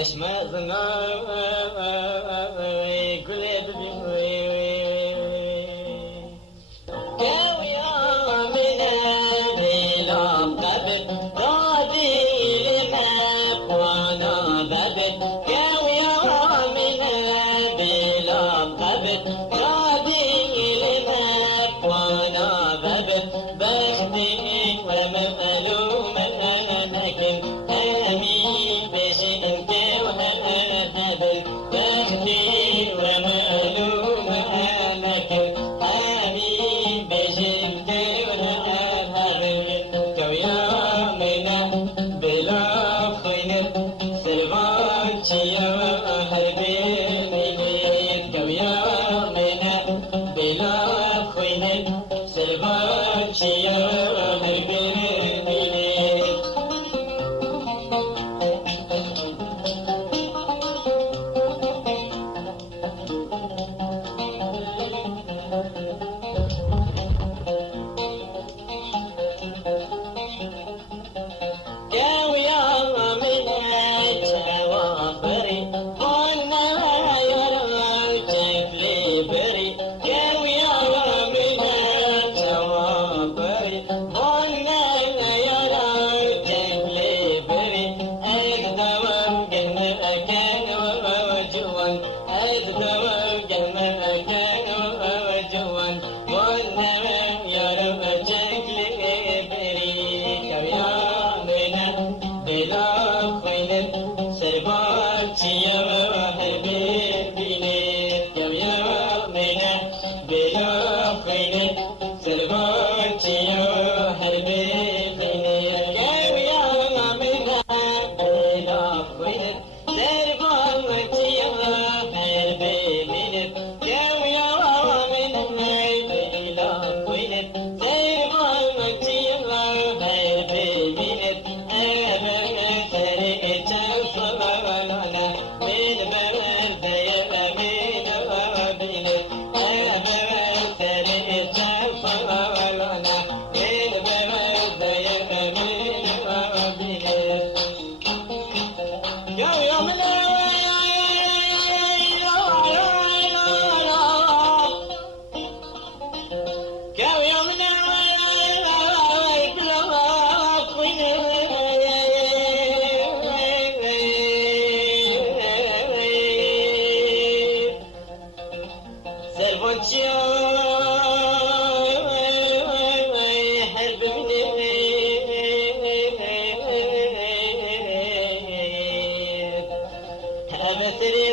أشمازنا قلب كاويا من بلا قبل قادي لنا وانا بابل كاويا من بلا قبل قادي لنا وانا بابل بختي ومألوم لكن أمين بشئنك وهابل بختي ومألوم لكن أمين بشئنك وهابل كويا منا بلا خير سلواتي هربي كويا منا بلا خير سلواتي هربي Abetri,